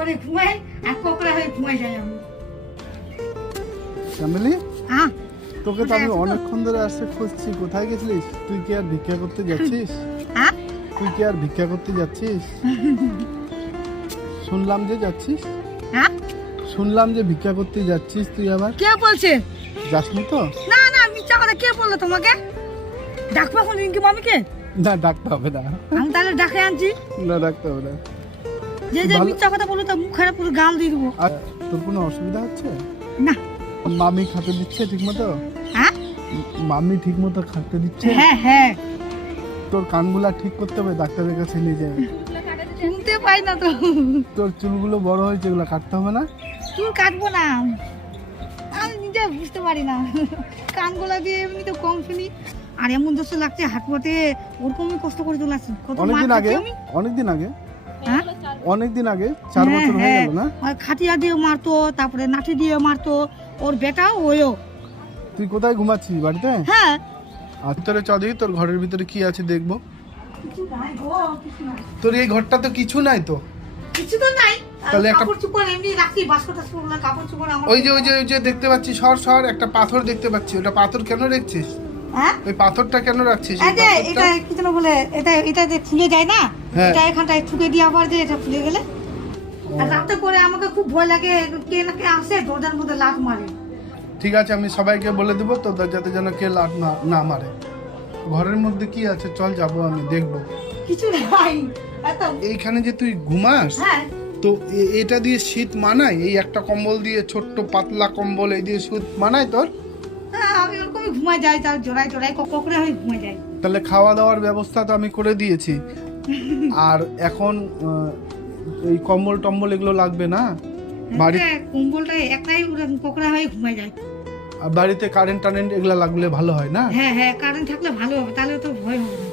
করে ঘুমাই আর কোকড়া হয়ে ঘুমাই যাই আমি। ফ্যামিলি হ্যাঁ। তোকে তো আমি অনেকক্ষণ ধরে আসছে খুঁজছি। কোথায় গেছিলিস? তুই কি আর ভিক্ষা করতে যাচ্ছিস? হ্যাঁ? তুই কি আর ভিক্ষা করতে যাচ্ছিস? শুনলাম যে যাচ্ছিস। হ্যাঁ? শুনলাম যে ভিক্ষা করতে যাচ্ছিস তুই আবার। কে বলছে? যাসনি তো? না না মিথ্যা কথা কে বলল তোমাকে? ডাকবা কোন রিঙ্কি মামিকে? না ডাকতে হবে না। আমি তাহলে ডাকে আনছি। না ডাকতে হবে না। যে যে মিথ্যা কথা বলল তো মুখ খারাপ পুরো গাল দিয়ে দেবো। আর তোর কোনো অসুবিধা হচ্ছে? না। মামি খাতে দিচ্ছে ঠিক মতো হ্যাঁ মামি ঠিক মতো খাতে দিচ্ছে? হ্যাঁ হ্যাঁ। তোর কানগুলা ঠিক করতে হবে ডাক্তারের কাছে নিয়ে যাবে। শুনতে পাই না তো। তোর চুলগুলো বড় হয়েছে এগুলো কাটতে হবে না? চুল কাটবো না। আমি নিজে বুঝতে পারি না। কানগুলা দিয়ে এমনি তো কম শুনি আর এমন দোষ লাগছে পথে ওরকমই কষ্ট করে কত মার অনেকদিন আগে অনেকদিন আগে। হ্যাঁ? অনেকদিন আগে চার হ্যাঁ, বছর হয়ে হ্যাঁ। গেল না? খাটিয়া দিয়ে মারতো তারপরে নাঠি দিয়ে মারতো ওর বেটাও ওয়ও তুই কোথায় ঘুমাচ্ছিস বাড়িতে? হ্যাঁ। আর তোরে চ তোর ঘরের ভিতরে কি আছে দেখব। কিছু নাই গো, কিছু নাই। তোর এই ঘরটা তো কিছু নাই তো? কিছু তো নাই। তাহলে একটা- ওই যে ওই যে ওই যে দেখতে পাচ্ছি সর সর একটা পাথর দেখতে পাচ্ছি। ওটা পাথর কেন রাখছিস? হ্যাঁ? ওই পাথরটা কেন রাখছিস? এই যে এটা কি যেন বলে এটা এটা যে খুলে যায় না হ্যাঁ। এটা এখানটায় ঠুকে দিয়ে আবার যে এটা খুলে গেলে। আর রাতে করে আমাকে খুব ভয় লাগে কে না কে আসে দরজার মধ্যে লাট মারে। ঠিক আছে আমি সবাইকে বলে দেবো তো যাতে যেন কে লাট না না মারে। ঘরের মধ্যে কি আছে? চল যাব আমি দেখব। কিছু নাই এইখানে যে তুই ঘুমাস হ্যাঁ। তো এটা দিয়ে শীত মানায়? এই একটা কম্বল দিয়ে ছোট্ট পাতলা কম্বল এই দিয়ে শীত মানায় তোর? আমি ওরকমই ঘুমাই যাই তার জোড়ায় জোড়ায় ককরে হয়ে ঘুমাই যাই। তাহলে খাওয়া দাওয়ার ব্যবস্থা তো আমি করে দিয়েছি। আর এখন এই কম্বল টম্বল এগুলো লাগবে না? বাড়ি হ্যাঁ, কম্বলটা ওরকম কোকড়া হয়ে ঘুমাই যায় আর বাড়িতে কারেন্ট টারেন্ট এগুলো লাগলে ভালো হয় না? হ্যাঁ হ্যাঁ কারেন্ট থাকলে ভালো হবে তাহলে তো ভয় হবে না।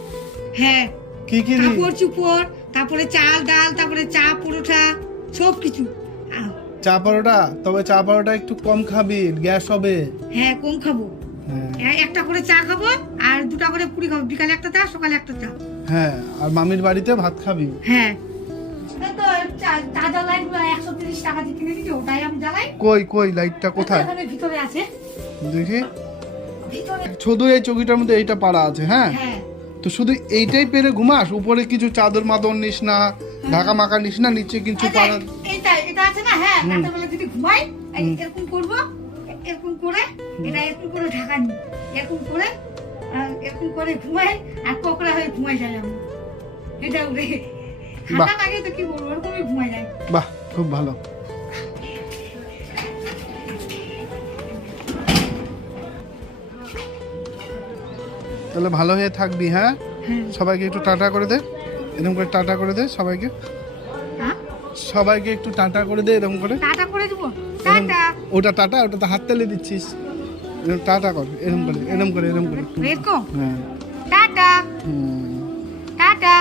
হ্যাঁ কি কি কাপড় চুপড় তারপরে চাল ডাল তারপরে চা পরোটা সব কিছু। চা পরোটা? তবে চা পরোটা একটু কম খাবি গ্যাস হবে। হ্যাঁ কম খাব। হ্যাঁ একটা করে চা খাব আর দুটা করে পুরি খাব। বিকালে একটা চা সকালে একটা চা। হ্যাঁ আর মামির বাড়িতে ভাত খাবি। হ্যাঁ। কই কই লাইটটা কোথায়? এখানে ভিতরে আছে। দেখি। শুধু এই চৌকিটার মধ্যে এইটা পাড়া আছে হ্যাঁ? হ্যাঁ। তো শুধু এইটাই পেরে ঘুমাস? উপরে কিছু চাদর মাদর নিস না ঢাকা মাকা নিস না নিচে কিছু পাড়া এটা আছে না হ্যাঁ রাতের বেলা যদি ঘুমাই এরকম করব এরকম করে এটা এরকম করে ঢাকা নি। এরকম করে এরকম করে ঘুমাই আর কোকড়া হয়ে ঘুমাই যাই আমি এটা উড়ে ঠান্ডা লাগে তো কি বলব ওরকমই ঘুমাই যায়। বাহ খুব ভালো। তাহলে ভালো হয়ে থাকবি হ্যাঁ? হ্যাঁ। সবাইকে একটু টাটা করে দে এরকম করে টাটা করে দে সবাইকে। হ্যাঁ? সবাইকে একটু টাটা করে দে এরকম করে। টাটা করে দেবো। টাটা। ওটা টাটা ওটা তো হাত তালে দিচ্ছিস। টাটা কর এরম করে এরম করে এরম করে। হ্যাঁ। টাটা। টাটা।